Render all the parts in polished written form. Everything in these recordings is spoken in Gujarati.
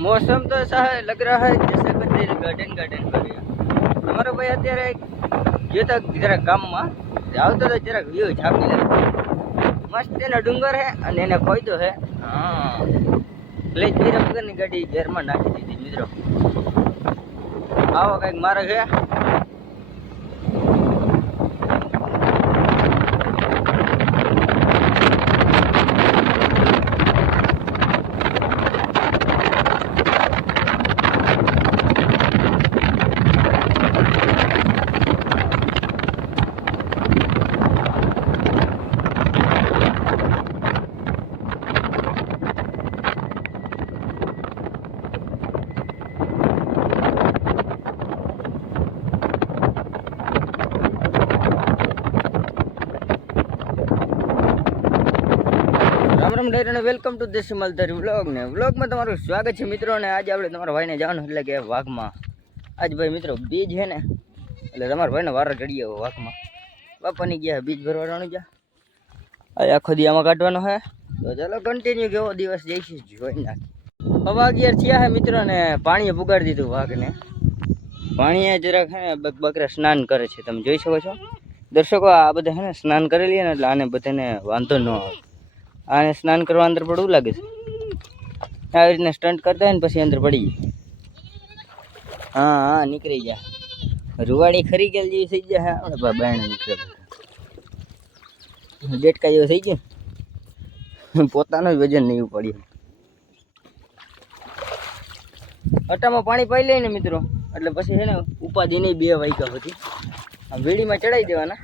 मौसम तो ऐसा है, लग रहा है जैसे बदली गार्डन गार्डन कर गया हमारा भाई અત્યારે જે તક જરા ગામમાં આવતો તો જરાક વ્યૂ છાપી લે મસ્ત એનો ડુંગર હે અને એને ખોઈતો હે હા પ્લેજ પીરા વગરની ગાડી ઘરમાં નાખી દીધી મિત્રો આવો કંઈક મારે છે રામ રામ વેલકમ ટુ દેશી માલધારી વ્લોગમાં તમારું સ્વાગત છે મિત્રો અને આજે આપણે તમારા ભાઈને જવાનું એટલે કે વાઘમાં આજ ભાઈ મિત્રો બીજ છે ને એટલે તમારા ભાઈને વારો ચડીએ વાઘમાં બાપાની ગયા બીજ ભરવાનું જા આજે આખો દી આમાં કાઢવાનો હે તો ચાલો કન્ટિન્યુ કેવો દિવસ જઈશું જોઈ નાખી હવે 11 થયા હે મિત્રો ને પાણીએ પુગાડી દીધું વાઘને પાણીએ જરાક હે બકરા સ્નાન કરે છે તમે જોઈ શકો છો દર્શકો આ બધા હે ને સ્નાન કરેલી ને એટલે આને બધાને વાંધો ન આવે આને સ્નાન કરવા અંદર પડવું લાગે છે આવી રીતના સ્ટન્ટ કરતા હોય ને પછી અંદર પડી હા હા નીકળી જાય રૂવાડી ખરી ગયેલ જેવી થઈ જાય આપણે બાયણે નીકળે ડેટકા જેવો થઈ ગયો પોતાનું જ વજન નહીં ઉપાડ્યું અટામાં પાણી પાઈ લઈને મિત્રો એટલે પછી છે ને ઉપાધિ નહીં 2 વાગ્યા સુધી આમ વીડીમાં ચડાવી દેવાના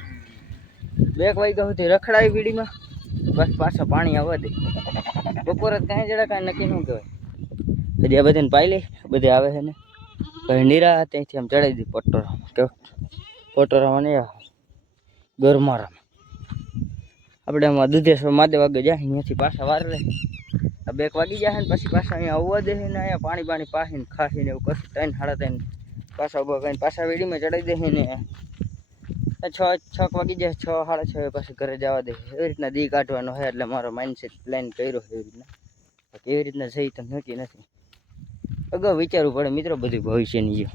2 વાગ્યા સુધી રખડાવી વીડીમાં બસ પાછા પાણી આવવા દે બપોર જ કાંઈ જડા કાંઈ નક્કી ન કહેવાય પછી આ બધાને પાઈ લે બધે આવે છે ને પછી નીરા ત્યાંથી આમ ચડાવી દે પટોરામાં કે પટોરામાં નહીં ગરમારામાં આપણે આમાં દૂધેશ્વર મહાદેવ વાગે જાય અહીંયાથી પાછા વાર લે આ 2 વાગી જાય ને પછી પાછા અહીંયા આવવા દે ને અહીંયા પાણી પાહીને ખાઈને એવું કશું 3 સાડા 3 પાછા ઉભા કરીને પાછા વીડીમાં ચડાવી દે ને 6 વાગી જાય 6 સાડા 6 પછી ઘરે જવા દે એવી રીતના દી કાઢવાનો હોય એટલે મારો માઇન્ડસેટ પ્લાન કર્યો એવી રીતના કેવી રીતના જઈ તો નક્કી નથી અગાઉ વિચારવું પડે મિત્રો બધું ભવિષ્યની જો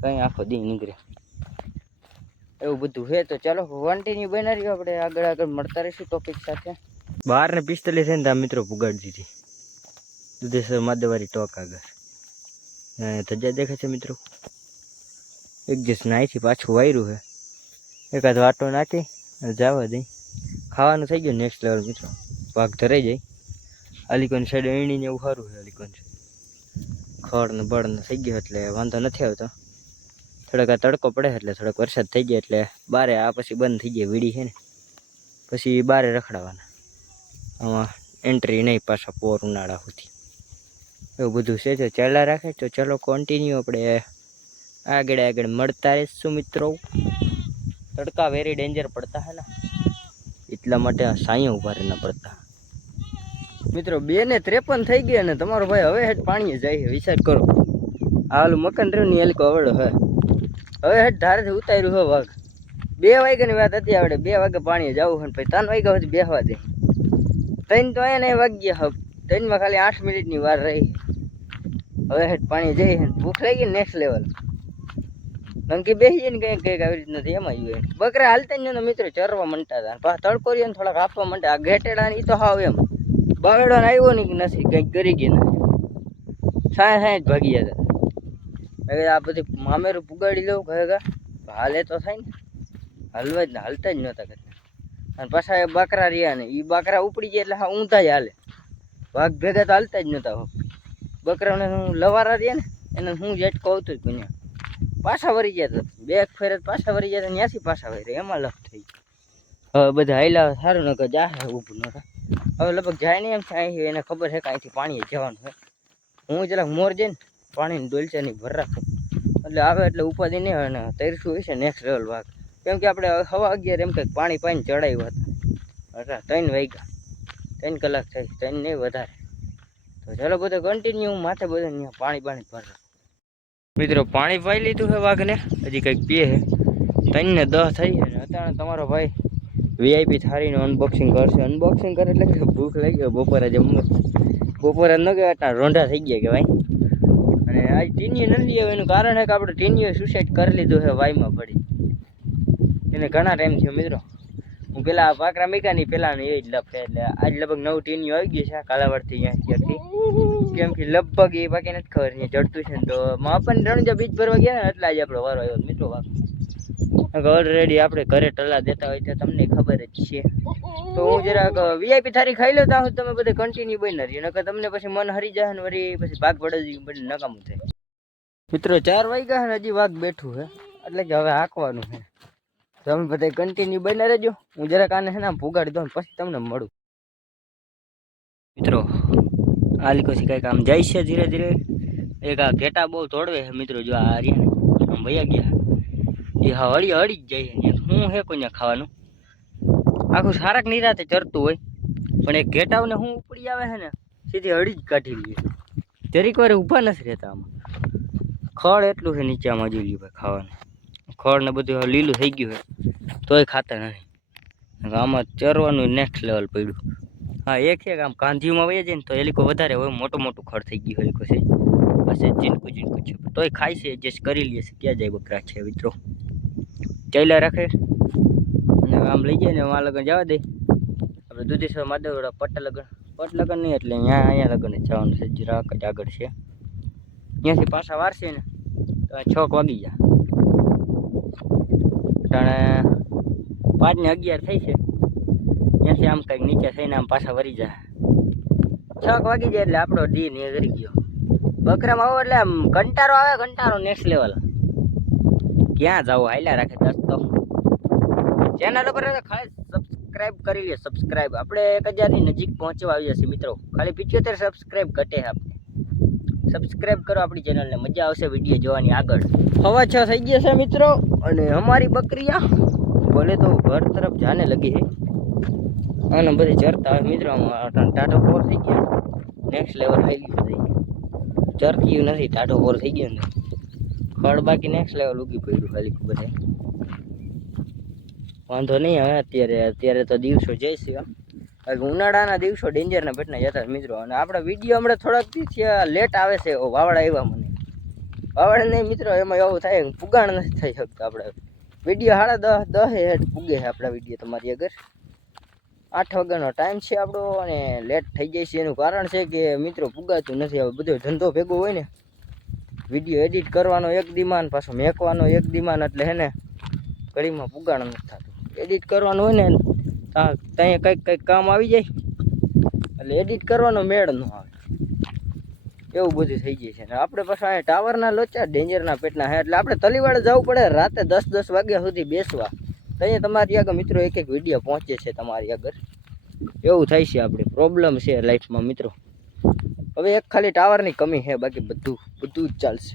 કંઈ આખો દી નીકળે એવું બધું છે તો ચાલો કન્ટિન્યુ બના રહ્યો આપણે આગળ મળતા રહીશું ટોપિક સાથે 12:45 છે ને ત્યાં મિત્રો પુગાડી દીધી દૂધેશ્વર મહાદેવવાળી ટોક આગળ ધજા દેખાય છે મિત્રો એક દિવસ નાઈથી પાછું વાયરું છે એકાદ વાટો નાખી જવા દઈ ખાવાનું થઈ ગયું નેક્સ્ટ લેવલ મિત્રો ભાગ ધરાઈ જાય અલીકોની સાઈડ એણીને એવું સારું છે અલીકોન ખડ ને બળ ને થઈ ગયો એટલે વાંધો નથી આવતો થોડોક આ તડકો પડે એટલે થોડોક વરસાદ થઈ જાય એટલે બારે આ પછી બંધ થઈ જાય વીડી છે ને પછી બારે રખડાવાના આમાં એન્ટ્રી નહીં પાછા પોર ઉનાળા સુધી એવું બધું છે જો ચાલ્યા રાખે તો ચલો કન્ટિન્યુ આપણે આગળ મળતા રહીશું મિત્રો તડકા વેરી ડેન્જર પડતા હે ને એટલા માટે સાંયો ઉભા રહેના પડતા મિત્રો 2:53 થઈ ગયા ને તમારો ભાઈ હવે હેઠ પાણીએ જાય વિચાર કરો આ ઓલું મકાન રહ્યું ને એલકો આવડો હે હવે હેઠ ધારેથી ઉતાર્યું હે વાઘ 2 વાગ્યાની વાત હતી આવડે 2 વાગે પાણીએ જવું હોય પછી 3 વાગ્યા સુધી બેસવા દે 3 તો અહીંયા નહીં વાગ્યા 3 માં ખાલી 8 મિનિટની વાર રહી હવે હેઠ પાણી જઈ ભૂખ લાગી નેક્સ્ટ લેવલ નંકી બેસી જાય ને કંઈક આવી રીતના એમાં આવ્યું બકરા હાલતા જ મિત્રો ચરવા માંડતા હતા પાછા તડકો રહ્યો ને થોડાક આપવા માંડે આ ઘેટેડા ને એ તો હાવ એમ બાવેડો ને આવ્યો ને નથી કંઈક કરી ગયા નથી સાંય જ ભાગી જતા હવે આ બધી મામેરું પુગાડી લઉં કહે હાલે તો થાય ને હલવા જ ને હાલતા જ નહોતા કરતા અને પાછા એ બકરા રહ્યા ને એ બકરા ઉપડી જાય એટલે હા ઊંધા જ હાલે વાઘ ભેગા તો હાલતા જ નહોતા બકરાને હું લવારા રહ્યા ને એને હું જેટકો આવતો જ પુણ્યા પાછા વરી ગયા 2 ફેર પાછા વરી ગયા ત્યાંથી પાછા વરી એમાં લખ થઈ હવે બધા હાઈલા સારું ન કે જાહે ઊભું નતા હવે લગભગ જાય નહીં એમ થાય એને ખબર છે કે અહીંથી પાણી જવાનું છે હું જરાક મોર જઈને પાણીની ડોલચા નહીં ભર રાખું એટલે આવે એટલે ઉપાધિ નહીં હોય ને તૈરશું હોય છે નેક્સ્ટ લેવલ વાઘ કેમ કે આપણે હવા 11 એમ કંઈક પાણી પાઈને ચડાવ્યું હતા 3 વાગ્યા 3 કલાક થઈ 3 નહીં વધારે તો ચાલો બધું કન્ટિન્યુ માથે બધું પાણી ભર મિત્રો પાણી પાઈ લીધું છે વાઘને હજી કંઈક પીએ છે 3 ને 10 થઈ છે અત્યારે તમારો ભાઈ વીઆઈપી થાળીનું અનબોક્સિંગ કરશે અનબોક્સિંગ કરે એટલે કે ભૂખ લાગી બપોરે જમવા બપોરે ન ગયા રોંઢા થઈ ગયા કે ભાઈ. અને આજ ટીનીએ નથી આવે એનું કારણ છે કે આપણે ટીનીએ સુસાઇડ કરી લીધું છે વાયમાં પડી. એને ઘણા ટાઈમ થયો મિત્રો. હું પેલા પાકરા મીકા ની પેલા એ જ લપ છે એટલે આજ લગભગ 9 ટીનીઓ આવી ગઈ છે કાલાવડથી ક્યાંથી. કેમ કે લગભગ એ બાકી નથી ખબર અહીંયા ચડતું છે ને તો માપન રણજા બીજ ભરવા ગયા ને એટલે આજે આપણો વારો આવ્યો મિત્રો વાગ. ઓલરેડી આપણે ઘરે ટલા દેતા હોય તો તમને ખબર જ છે. તો હું જરાક વીઆઈપી થારી ખાઈ લો ત્યાં તમે બધે કન્ટિન્યુ બની રહી નકર તમને પછી મન હરી જાય ને વળી પછી ભાગ પડે બધું નકામું થાય. મિત્રો 4 વાગ્યા ને હજી વાઘ બેઠું છે એટલે કે હવે હાંકવાનું છે. તમે બધા કન્ટિન્યુ બને રહેજો. હું જરાક આને છે ને પુગાડી દઉં પછી તમને મળું. મિત્રો આ લીકોથી કંઈક આમ જાય છે ધીરે ધીરે. એક આ ઘેટા બહુ તોડવે છે મિત્રો. જો આ રહ્યા આમ ભૈયા ગયા એ હા હળી જ જાય. હું હે કોઈ ખાવાનું આખું સારક નિરાતે ચરતું હોય પણ એ ઘેટાઓને હું ઉપડી આવે છે ને સીધી હળી જ કાઢી લઈએ. જરીક વાર ઊભા નથી રહેતા આમાં. ખડ એટલું છે નીચે આમાં જોઈ લ્યું ભાઈ ખાવાનું. ખડ ને બધું લીલું થઈ ગયું છે તોય ખાતા નથી. આમાં ચરવાનું નેક્સ્ટ લેવલ પડ્યું. હા એક છે આમ કાંધીમાં વહી જાય ને તો એલિકો વધારે હોય મોટું મોટું ખડ થઈ ગયું એલિકો છે. પછી ઝીણકું ઝીણકું છે તોય ખાય છે એડજસ્ટ કરી લે છે. ક્યાં જાય બકરા છે મિત્રો ચાલ્યા રાખે અને આમ લઈ જાય ને આ લગન જવા દે. આપણે દૂધેશ્વર માધવડા પટ લગન નહીં એટલે અહીંયા લગન જવાનું છે જરાક જ આગળ છે. ત્યાંથી પાછા વારશે ને તો 6 વાગી જાય. અટાણે 5:11 થઈ છે. ત્યાંથી આમ કંઈક નીચે થઈને આમ પાછા વરી જાય. 6 વાગી જાય એટલે આપણો દી ને કરી ગયો. બકરામાં આવો એટલે આમ કંટારો આવે. કંટારો નેક્સ્ટ લેવલ. ક્યાં જાવ હાલ્યા રાખે દોસ્તો. ચેનલ ઉપર ખાલી સબસ્ક્રાઇબ કરી લે. સબસ્ક્રાઇબ આપણે 1000 ની નજીક પહોંચવા આવી જશે મિત્રો. ખાલી 75 સબસ્ક્રાઇબ ઘટે આપણે. સબસ્ક્રાઇબ કરો આપણી ચેનલને. મજા આવશે વિડીયો જોવાની. આગળ 6:15 થઈ ગયા છે મિત્રો અને અમારી બકરીયા બોલે તો ઘર તરફ જાને લગી છે. અને બધી ચરતા હોય મિત્રો. ટાટો પોર થઈ ગયા. નેક્સ્ટ લેવલ થઈ ગયું થઈ ગયા. ચરતી નથી ટાટો પોર થઈ ગયો ને ખડ બાકી નેક્સ્ટ લેવલ ઉગી પડ્યું ખાલી બધે. વાંધો નહીં હવે અત્યારે તો દિવસો જઈશું. ઉનાળાના દિવસો ડેન્જરના પેટના જતા મિત્રો. અને આપણા વિડીયો હમણાં થોડાક લેટ આવે છે. વાવડા આવ્યા મને વાવડા નહીં મિત્રો. એમાં એવું થાય પુગાણ નથી થઈ શકતા. આપણે વિડીયો 10:30 હેઠ પૂગે છે આપણા વિડીયો તમારી આગળ. 8 વાગ્યાનો ટાઈમ છે આપણો અને લેટ થઈ જાય છે. એનું કારણ છે કે મિત્રો પુગાતું નથી. હવે બધો ધંધો ભેગો હોય ને વિડીયો એડિટ કરવાનો એક દીમાન પાછો મેકવાનો એક દીમાન એટલે હે ને ઘડીમાં પુગાણ નથી થતું. એડિટ કરવાનું હોય ને ત્યાં કંઈક કામ આવી જાય એટલે એડિટ કરવાનો મેળ ન આવે. એવું બધું થઈ જાય છે ને આપણે પાછા અહીંયા ટાવરના લોચા ડેન્જરના પેટના હે એટલે આપણે તલીવાડે જવું પડે રાતે 10 વાગ્યા સુધી બેસવા. ત્યાં તમારી આગળ મિત્રો એક વિડીયો પહોંચે છે તમારી આગળ. એવું થાય છે. આપણે પ્રોબ્લેમ છે લાઈફમાં મિત્રો. હવે એક ખાલી ટાવરની કમી છે બાકી બધું જ ચાલશે.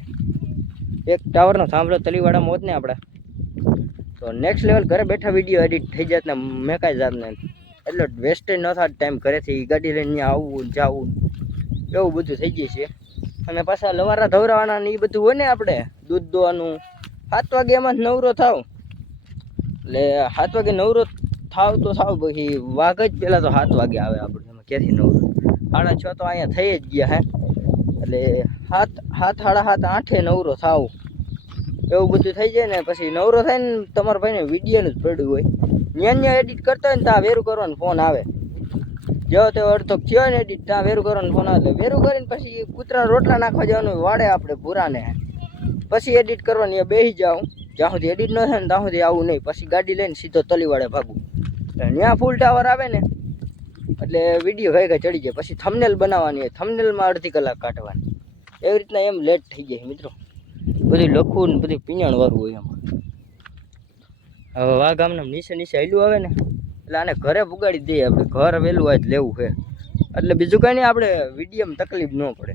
એક ટાવરનો થાંભલો તલીવાડામાં હોત ને આપણે તો નેક્સ્ટ લેવલ ઘરે બેઠા વિડીયો એડિટ થઈ જાત ને મેકાઈ જાત ને એટલે વેસ્ટેજ ન થાય ટાઈમ. ઘરેથી ગાડી લઈને ત્યાં આવવું જવું એવું બધું થઈ જાય છે. અને પાછા લવારા ધવરાવાના ને એ બધું હોય ને આપણે દૂધ દોવાનું 7 વાગે એમાં નવરો થાવ એટલે 7 વાગે નવરો થાવ તો થાવ. પછી વાઘ જ પહેલાં તો 7 વાગે આવે આપણે એમાં ક્યાંથી નવરો. 6:30 તો અહીંયા થઈ જ ગયા હે એટલે 7, 7:30, 8 નવરો થાવ એવું બધું થઈ જાય ને પછી નવરો થાય ને તમારા ભાઈને વિડીયોનું જ પડ્યું હોય. ન્યા એડિટ કરતા હોય ને ત્યાં વેરું કરવાનો ફોન આવે. જેવો તેવો અડધો થયો ને એડિટ ત્યાં વેરું કરવાનો ફોન આવે. વેરું કરીને પછી કૂતરા રોટલા નાખવા જવાનું વાડે આપણે પૂરાને. પછી એડિટ કરવાની એ બેસી જાઉં. જ્યાં સુધી એડિટ ન થાય ને ત્યાં સુધી આવું નહીં. પછી ગાડી લઈને સીધો તલીવાડે ભાગું. ત્યાં ફૂલ ટાવર આવે ને એટલે વિડીયો ભાઈ ચડી જાય. પછી થંબનેલ બનાવવાની હોય. થંબનેલમાં અડધી કલાક કાઢવાની. એવી રીતના એમ લેટ થઈ જાય મિત્રો. બધું લખવું ને બધું પીંજાણ વાળું હોય એમાં. હવે વાઘ આમને નીચે હેલું આવે ને એટલે આને ઘરે પુગાડી દઈએ આપણે. ઘર વહેલું આજ લેવું છે એટલે બીજું કાંઈ નહીં. આપણે વિડીયોમાં તકલીફ ન પડે.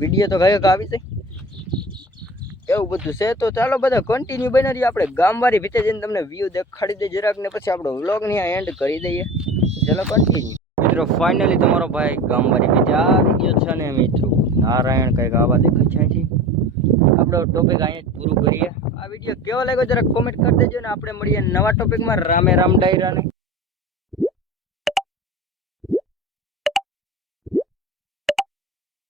વિડીયો તો કઈ આવી જાય એવું બધું છે. તો ચાલો બધા કન્ટિન્યુ બની રહીએ. આપણે ગામવાળી ભીતે જઈને તમને વ્યૂ દેખાડી દઈએ જરાક ને પછી આપણો વ્લોગની આ એન્ડ કરી દઈએ. ચાલો કન્ટિન્યુ મિત્રો. ફાઇનલી તમારો ભાઈ ગામવાળી ભીતે આવી ગયો છે ને મિત્રો. નારાયણ કંઈક આવા દેખાય છે. આપણો ટોપિક અહીંયા જ પૂરું કરીએ. આ વિડીયો કેવો લાગ્યો જરાક કોમેન્ટ કરી દેજો ને આપણે મળીએ નવા ટોપિકમાં. રામે રામ ડાયરાને.